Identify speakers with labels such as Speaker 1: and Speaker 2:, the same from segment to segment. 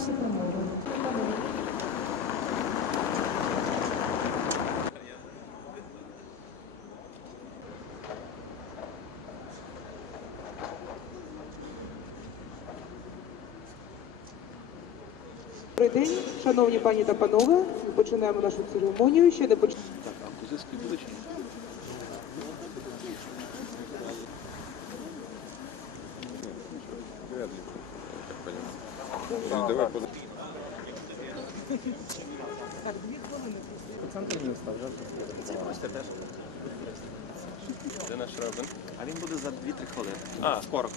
Speaker 1: Добрий день, шановні пані та панове. Ми починаємо нашу церемонію. Ще не поч...
Speaker 2: Так, а козацький буде чи ні? Вряд. Давай под- Де наш Робин?
Speaker 3: А він буде за 2-3 хвилини.
Speaker 2: А, скоро.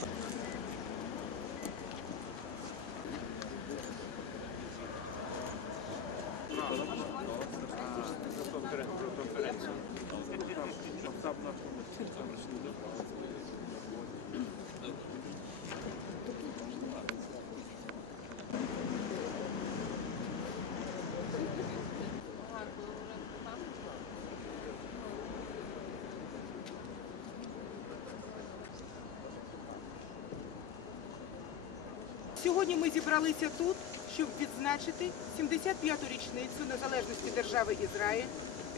Speaker 1: Сьогодні ми зібралися тут, щоб відзначити 75-ту річницю незалежності держави Ізраїль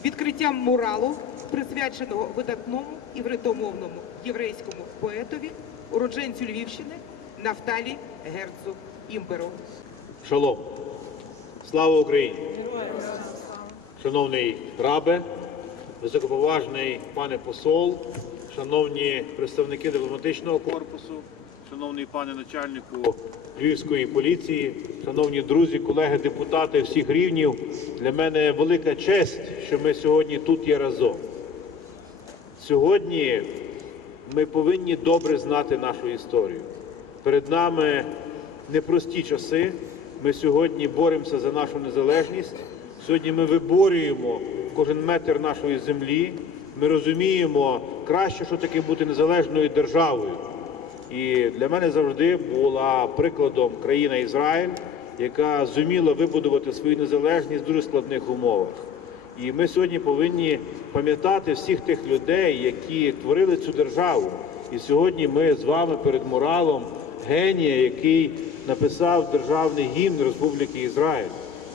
Speaker 1: відкриттям муралу, присвяченого видатному і івритомовному єврейському поетові, уродженцю Львівщини Нафталі Герцу Імберу.
Speaker 4: Шалом. Слава Україні! Шановний рабе, високоповажний пане посол, шановні представники дипломатичного корпусу, шановний пане начальнику Львівської поліції, шановні друзі, колеги, депутати всіх рівнів. Для мене велика честь, що ми сьогодні тут є разом. Сьогодні ми повинні добре знати нашу історію. Перед нами непрості часи. Ми сьогодні боремося за нашу незалежність. Сьогодні ми виборюємо кожен метр нашої землі. Ми розуміємо краще, що таке бути незалежною державою. І для мене завжди була прикладом країна Ізраїль, яка зуміла вибудувати свою незалежність в дуже складних умовах. І ми сьогодні повинні пам'ятати всіх тих людей, які творили цю державу. І сьогодні ми з вами перед муралом генія, який написав державний гімн Республіки Ізраїль.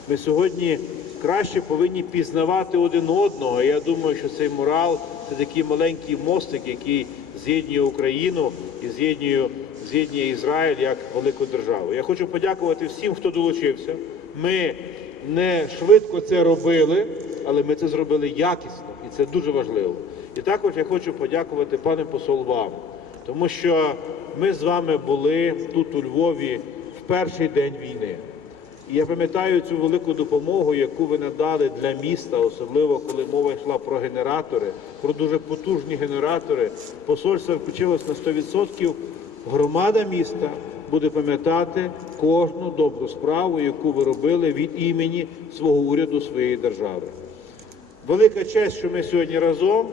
Speaker 4: Ми сьогодні краще повинні пізнавати один одного. Я думаю, що цей мурал це такий маленький мостик, який з'єднує Україну і з'єднує з'єднує Ізраїль як велику державу. Я хочу подякувати всім, хто долучився. Ми не швидко це робили, але ми це зробили якісно, і це дуже важливо. І також я хочу подякувати пане посол вам, тому що ми з вами були тут у Львові в перший день війни. Я пам'ятаю цю велику допомогу, яку ви надали для міста, особливо коли мова йшла про генератори, про дуже потужні генератори. Посольство включилось на 100%. Громада міста буде пам'ятати кожну добру справу, яку ви робили від імені свого уряду, своєї держави. Велика честь, що ми сьогодні разом.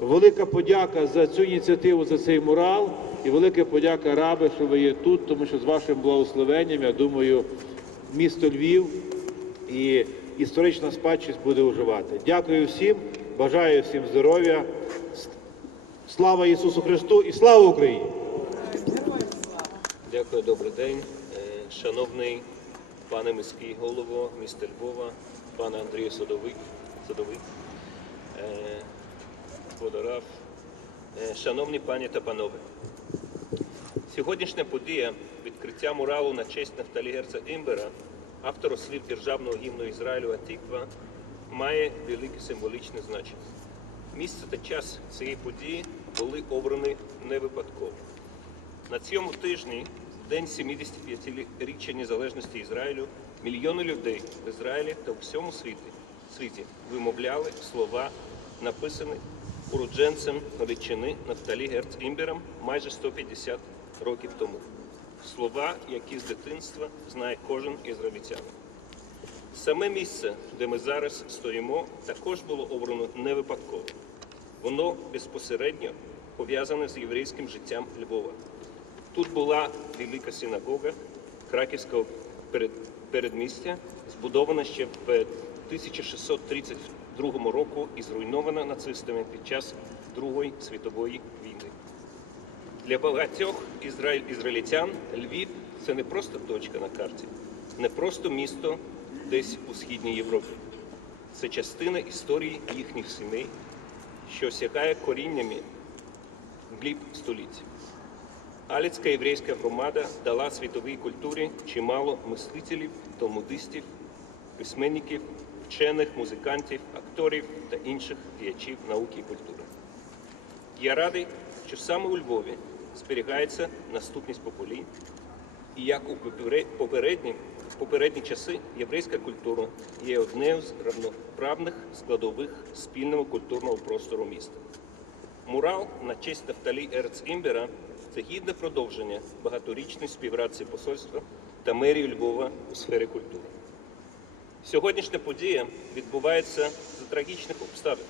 Speaker 4: Велика подяка за цю ініціативу, за цей мурал. І велика подяка раби, що ви є тут, тому що з вашим благословенням, я думаю, місто Львів і історична спадщина буде уживати. Дякую всім, бажаю всім здоров'я. Слава Ісусу Христу і слава Україні!
Speaker 5: Дякую, добрий день. Е, Шановний пане міський голово міста Львова, пане Андрію Садовий, е, водорав, Е, шановні пані та панове. Сьогоднішня подія відкриття муралу на честь Нафталі Герца Імбера, автору слів державного гімну Ізраїлю Атіква, має велике символічне значення. Місце та час цієї події були обрані не випадково. На цьому тижні, в день 75-річчя незалежності Ізраїлю, мільйони людей в Ізраїлі та у всьому світі, світі вимовляли слова, написані уродженцем Галичини Нафталі Герц Імбером майже 150 років тому. Слова, які з дитинства знає кожен ізраїльтянин. Саме місце, де ми зараз стоїмо, також було обрано не випадково. Воно безпосередньо пов'язане з єврейським життям Львова. Тут була велика синагога Краківського передмістя, збудована ще в 1632 року і зруйнована нацистами під час Другої світової війни. Для багатьох ізраїль, ізраїльтян Львів це не просто точка на карті, не просто місто десь у східній Європі. Це частина історії їхніх сімей, що сягає коріннями глиб століть. Аліцька єврейська громада дала світовій культурі чимало мислителів, талмудистів, письменників, вчених, музикантів, акторів та інших діячів науки і культури. Я радий, що саме у Львові зберігається наступність поколінь, і як у попередні, попередні часи єврейська культура є однією з равноправних складових спільного культурного простору міста. Мурал на честь Нафталі Ерц Імбера це гідне продовження багаторічної співпраці посольства та мерії Львова у сфері культури. Сьогоднішня подія відбувається за трагічних обставин.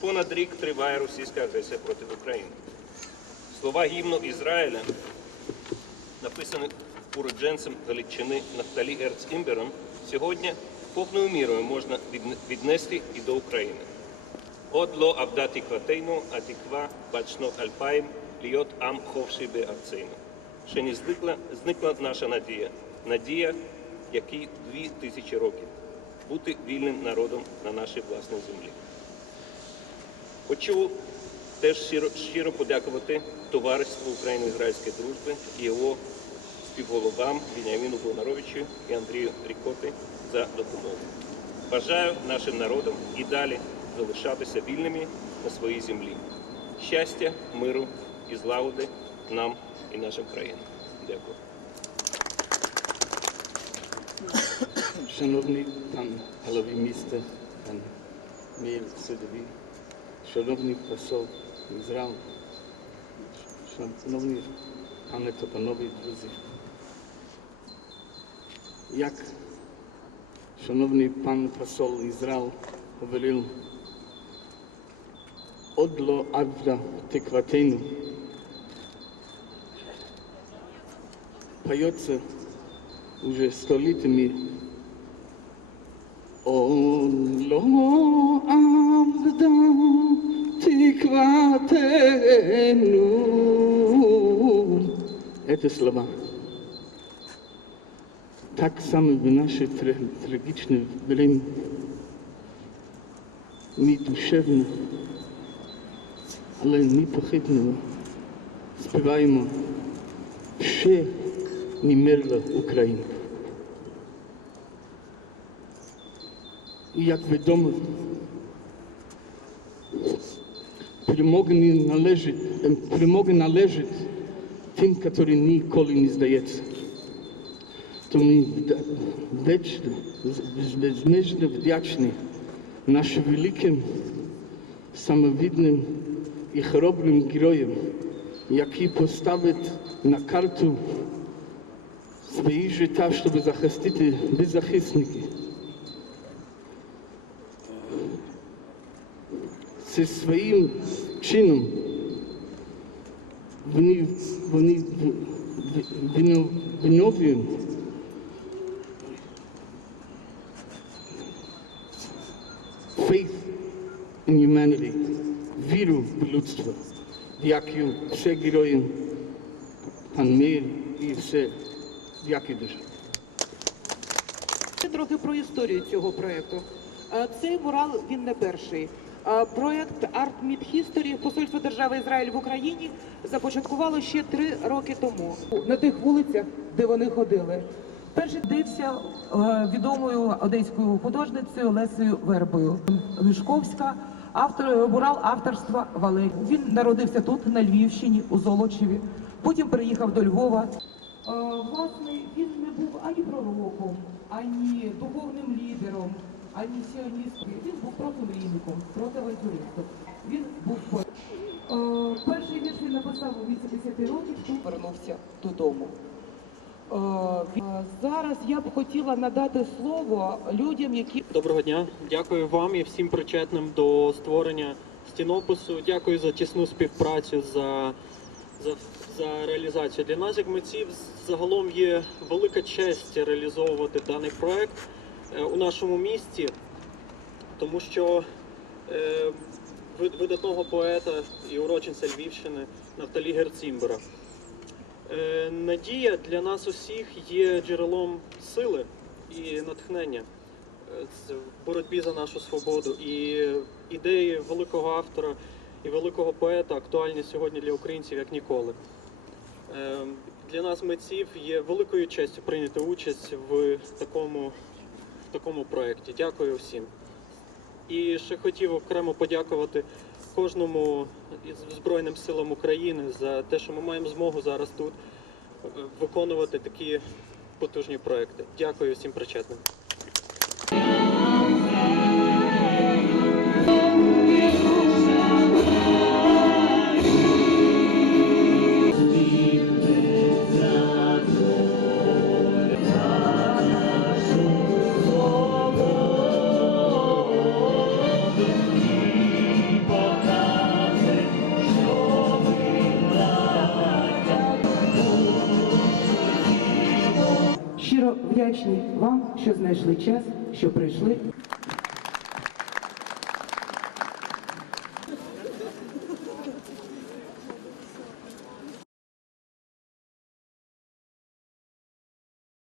Speaker 5: Понад рік триває російська агресія проти України. Слова гімну Ізраїля, написані уродженцем Галичини Нафталі Ерц сьогодні повною мірою можна віднести і до України. Одло Абдаті Кватейну, а тіква бачно Альпаєм, льот ам ховші би арцейну. Ще не зникла, зникла наша надія, надія, якій дві тисячі років бути вільним народом на нашій власній землі. Хочу теж щиро, щиро подякувати Товариству Україно-Ізраїльської дружби і його співголовам Вініаміну Волнаровичу і Андрію Рікоти за допомогу. Бажаю нашим народам і далі залишатися вільними на своїй землі. Щастя, миру і злагоди нам і нашим країнам. Дякую.
Speaker 6: Шановний пан голові міста, пан Мір Судовий, шановний посол Izrael, szanowni panie, to panowie, drodzy. Jak szanowny pan посол Izrael говорил, одло авра текватену, поется уже столетиями о ло авда хватено. Ето слова. Tak samo w nasze tragiczne byliny, ni duszewne, ale ni pochybne, śpiewajmy przy niemierle Ukrainy. I jak wiadomo, не належить, ем, перемога належить тим, які ніколи не здаються. Тому вдячні, безмежно вдячні нашим великим, самовідним і хоробрим героям, які поставить на карту свої життя, щоб захистити беззахисники. Зі своїм чином вони, вони в- в- вино- виновують faith in humanity, віру в людство. Дякую все героям, пан Мир і все. Дякую дуже.
Speaker 1: Трохи про історію цього проєкту. Е, Цей мурал він не перший. Е, Проєкт Art Meet History Посольство держави Ізраїль в Україні започаткувало ще три роки тому на тих вулицях, де вони ходили. Перший дився е, відомою одеською художницею Лесею Вербою Вишковська, автор мурал авторства Валерій. Він народився тут, на Львівщині, у Золочеві. Потім переїхав до Львова. Е, Власне, він не був ані пророком, ані духовним лідером, ані сіоністом. Він був просто мрійником, просто авантюристом. Він був. Е, Перший вірш він написав у віці 10 років, тут повернувся додому. Е, е, Зараз я б хотіла надати слово людям, які
Speaker 7: Доброго дня. Дякую вам і всім причетним до створення стінопису. Дякую за тісну співпрацю, за, за, за реалізацію. Для нас, як митців, загалом є велика честь реалізовувати даний проект у нашому місті, тому що е, видатного поета і урочинця Львівщини Нафталі Герцімбера. Е, Надія для нас усіх є джерелом сили і натхнення е, в боротьбі за нашу свободу. І ідеї великого автора і великого поета актуальні сьогодні для українців як ніколи. Е, Для нас, митців, є великою честю прийняти участь в такому, такому проєкті. Дякую всім. І ще хотів окремо подякувати кожному із Збройним силам України за те, що ми маємо змогу зараз тут е, виконувати такі потужні проекти. Дякую всім причетним.
Speaker 1: Вдячні вам, що знайшли час, що прийшли.